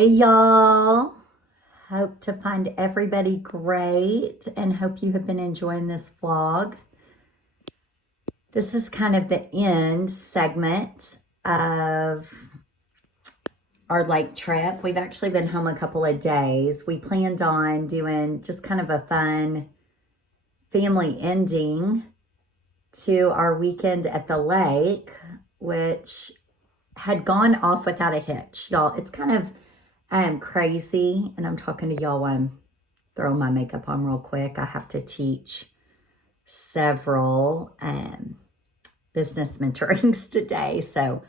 Hey y'all. Hope to find everybody great and hope you have been enjoying this vlog. This is kind of the end segment of our lake trip. We've actually been home a couple of days. We planned on doing just kind of a fun family ending to our weekend at the lake, which had gone off without a hitch. Y'all, it's kind of crazy, and I'm talking to y'all while I'm throwing my makeup on real quick. I have to teach several business mentorings today, so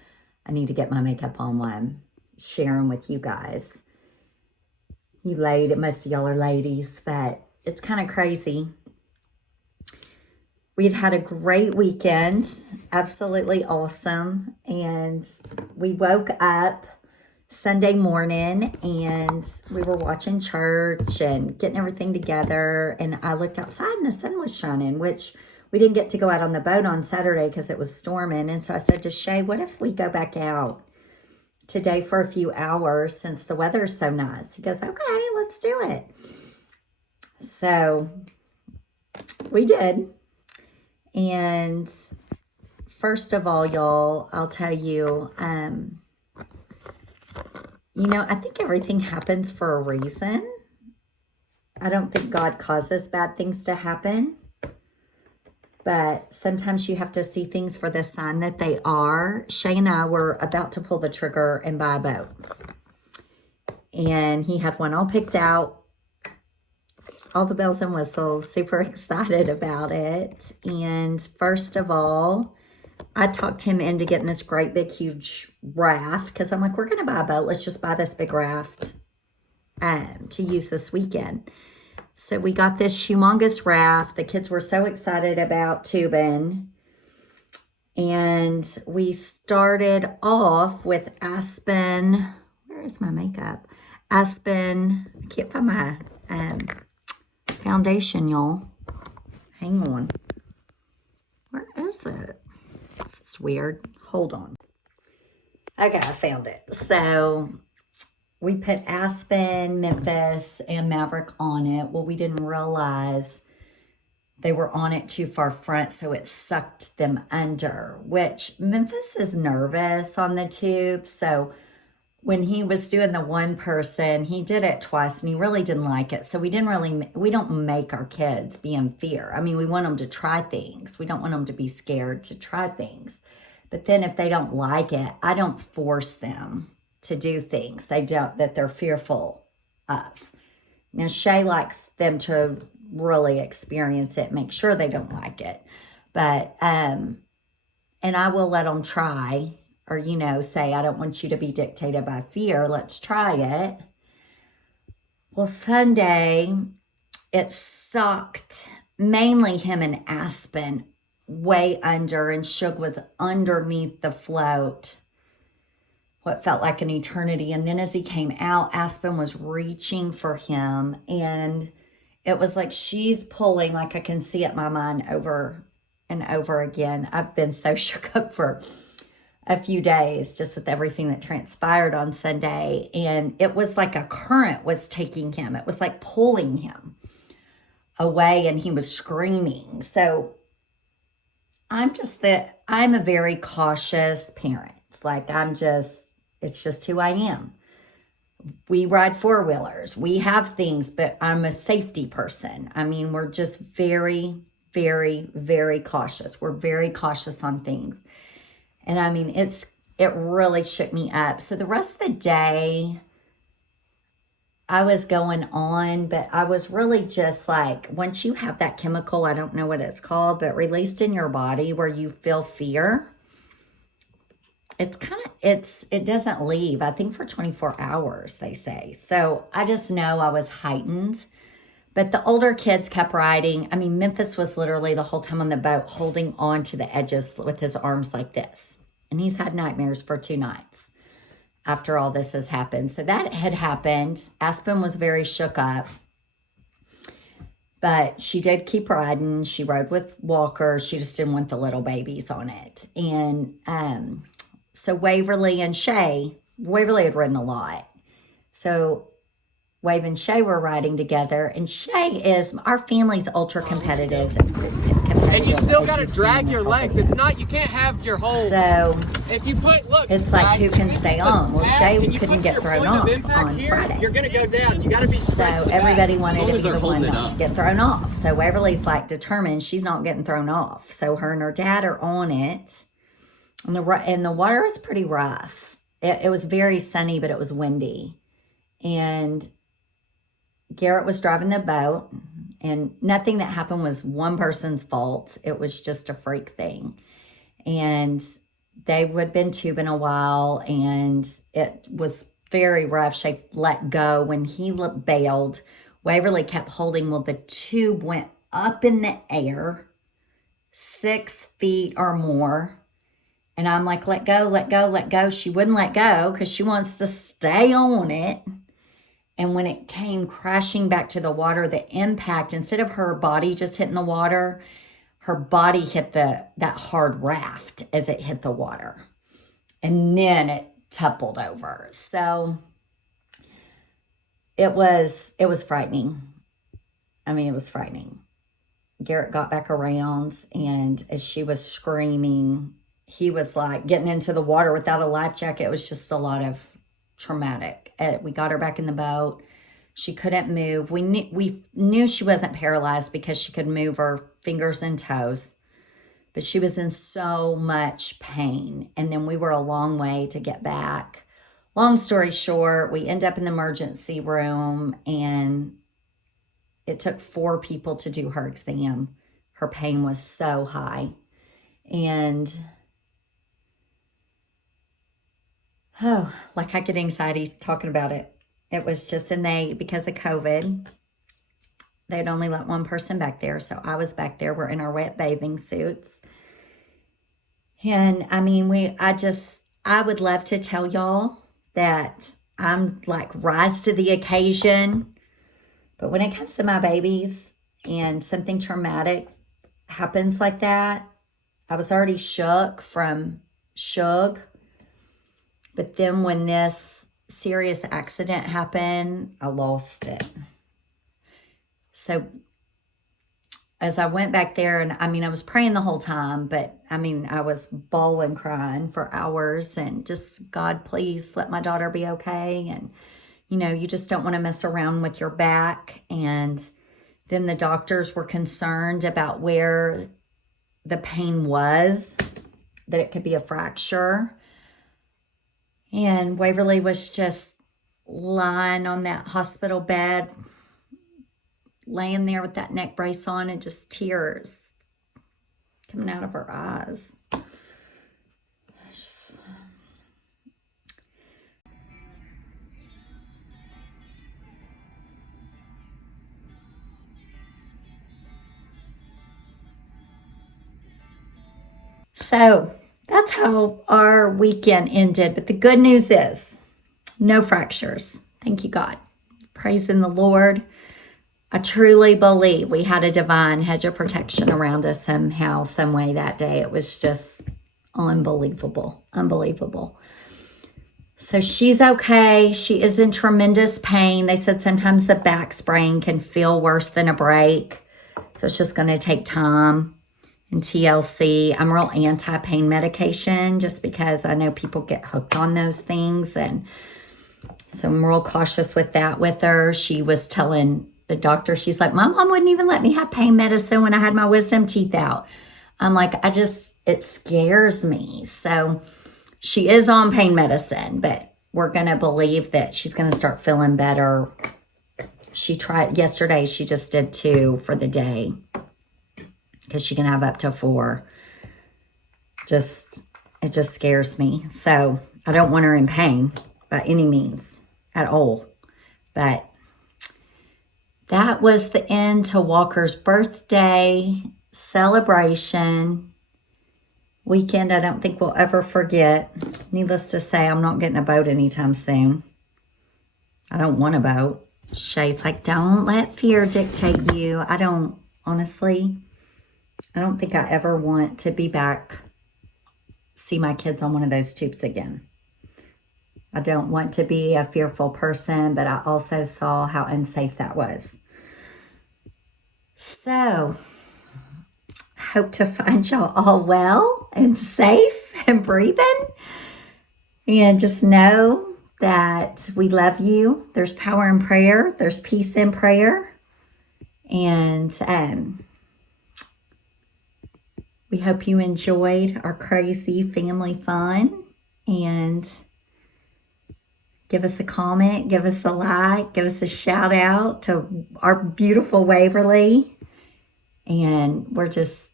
I need to get my makeup on while I'm sharing with you guys. Most of y'all are ladies, but it's kind of crazy. We'd had a great weekend, absolutely awesome, and we woke up Sunday morning and we were watching church and getting everything together, and I looked outside and the sun was shining, which we didn't get to go out on the boat on Saturday because it was storming. And so I said to Shay, what if we go back out today for a few hours since the weather's so nice? He goes, okay, let's do it. So we did. And first of all, y'all, I'll tell you, I think everything happens for a reason. I don't think God causes bad things to happen. But sometimes you have to see things for the sign that they are. Shay and I were about to pull the trigger and buy a boat. And he had one all picked out. All the bells and whistles, super excited about it. And first of all, I talked him into getting this great big huge raft, because I'm like, we're going to buy a boat. Let's just buy this big raft to use this weekend. So we got this humongous raft. The kids were so excited about tubing. And we started off with Aspen. Where is my makeup? Aspen. I can't find my foundation, y'all. Hang on. Where is it? This is weird. Hold on. Okay, I found it. So we put Aspen, Memphis, and Maverick on it. Well, we didn't realize they were on it too far front, so it sucked them under, which Memphis is nervous on the tube. So when he was doing the one person, he did it twice and he really didn't like it. So we don't make our kids be in fear. I mean, we want them to try things. We don't want them to be scared to try things. But then if they don't like it, I don't force them to do things that they're fearful of. Now, Shay likes them to really experience it, make sure they don't like it. But, and I will let them try. Or, say, I don't want you to be dictated by fear. Let's try it. Well, Sunday, it sucked mainly him and Aspen way under, and Suge was underneath the float, what felt like an eternity. And then as he came out, Aspen was reaching for him. And it was like she's pulling, like I can see it in my mind over and over again. I've been so shook up for a few days just with everything that transpired on Sunday. And it was like a current was taking him. It was like pulling him away, and he was screaming. So I'm a very cautious parent. It's just who I am. We ride four-wheelers. We have things, but I'm a safety person. I mean, we're just very, very, very cautious. We're very cautious on things. And I mean, it really shook me up. So the rest of the day, I was going on, but I was really just like, once you have that chemical, I don't know what it's called, but released in your body where you feel fear, it doesn't leave, I think, for 24 hours, they say. So I just know I was heightened. But the older kids kept riding. I mean, Memphis was literally the whole time on the boat holding on to the edges with his arms like this. And he's had nightmares for 2 nights after all this has happened. So that had happened. Aspen was very shook up. But she did keep riding. She rode with Walker. She just didn't want the little babies on it. And so Waverly and Shay, Waverly had ridden a lot. So Wave and Shay were riding together, and Shay is, our family's ultra competitive. And you still got to drag your legs. It's not, you can't have your whole. So if you put, look, it's like, guys, who can stay on? Well, Shay couldn't get thrown off on here, Friday. You're going to go down. You got to be So everybody wanted to be the one not to get thrown off. So Waverly's like determined she's not getting thrown off. So her and her dad are on it. And the water was pretty rough. It was very sunny, but it was windy. And Garrett was driving the boat, and nothing that happened was one person's fault. It was just a freak thing. And they had been tubing a while, and it was very rough. She let go. When he bailed, Waverly kept holding. Well, the tube went up in the air, 6 feet or more. And I'm like, let go, let go, let go. She wouldn't let go because she wants to stay on it. And when it came crashing back to the water, the impact, instead of her body just hitting the water, her body hit that hard raft as it hit the water. And then it toppled over. So it was frightening. I mean, it was frightening. Garrett got back around, and as she was screaming, he was like getting into the water without a life jacket. It was just a lot of traumatic. We got her back in the boat. She couldn't move. We knew she wasn't paralyzed because she could move her fingers and toes, but she was in so much pain. And then we were a long way to get back. Long story short, we end up in the emergency room, and it took 4 people to do her exam. Her pain was so high. And like I get anxiety talking about it. It was just, and because of COVID, they'd only let one person back there. So I was back there. We're in our wet bathing suits. And I mean, I would love to tell y'all that I'm like rise to the occasion. But when it comes to my babies and something traumatic happens like that, I was already shook. But then when this serious accident happened, I lost it. So as I went back there, and I mean, I was praying the whole time, but I mean, I was bawling, crying for hours, and just, God, please let my daughter be okay. And, you know, you just don't want to mess around with your back. And then the doctors were concerned about where the pain was, that it could be a fracture. And Waverly was just lying on that hospital bed, laying there with that neck brace on, and just tears coming out of her eyes. So that's how our weekend ended. But the good news is no fractures. Thank you, God. Praising the Lord. I truly believe we had a divine hedge of protection around us somehow, some way that day. It was just unbelievable, unbelievable. So she's okay. She is in tremendous pain. They said sometimes a back sprain can feel worse than a break. So it's just going to take time. And TLC, I'm real anti-pain medication just because I know people get hooked on those things. And so I'm real cautious with that with her. She was telling the doctor, she's like, my mom wouldn't even let me have pain medicine when I had my wisdom teeth out. I'm like, it scares me. So she is on pain medicine, but we're going to believe that she's going to start feeling better. She tried yesterday. She just did 2 for the day because she can have up to 4. It just scares me. So I don't want her in pain by any means at all. But that was the end to Walker's birthday celebration weekend. I don't think we'll ever forget. Needless to say, I'm not getting a boat anytime soon. I don't want a boat. Shay's like, don't let fear dictate you. Honestly, I don't think I ever want to be back, see my kids on one of those tubes again. I don't want to be a fearful person, but I also saw how unsafe that was. So, hope to find y'all all well and safe and breathing. And just know that we love you. There's power in prayer. There's peace in prayer. And we hope you enjoyed our crazy family fun. And give us a comment, give us a like, give us a shout out to our beautiful Waverly. And we're just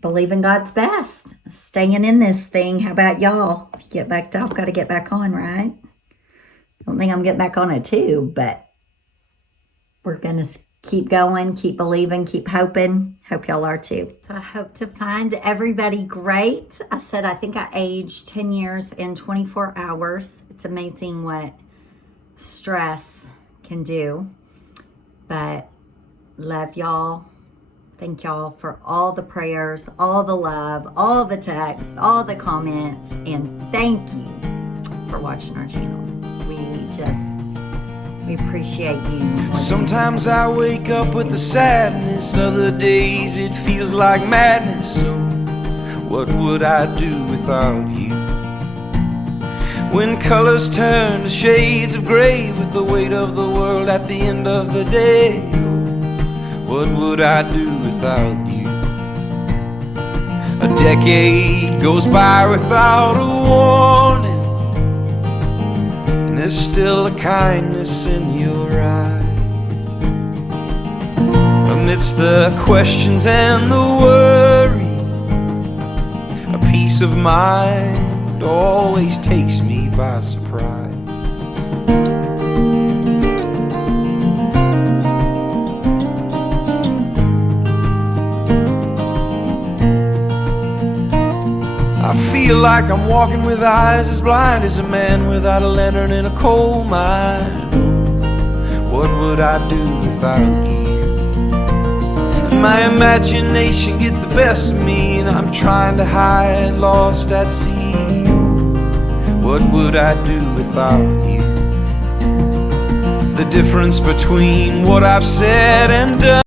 believing God's best, staying in this thing. How about y'all? If you get back off, got to get back on, right? I don't think I'm getting back on it too, but we're going to keep going, keep believing, keep hoping. Hope y'all are too. So I hope to find everybody great. I said I think I aged 10 years in 24 hours. It's amazing what stress can do. But love y'all. Thank y'all for all the prayers, all the love, all the texts, all the comments, and thank you for watching our channel. We appreciate you. Sometimes I wake up with the sadness, other days it feels like madness. So what would I do without you? When colors turn to shades of gray, with the weight of the world at the end of the day, what would I do without you? A decade goes by without a warning, and there's still a kindness in your eyes. Amidst the questions and the worry, a peace of mind always takes me by surprise. I feel like I'm walking with eyes as blind as a man without a lantern in a coal mine. What would I do without you? My imagination gets the best of me, and I'm trying to hide, lost at sea. What would I do without you? The difference between what I've said and done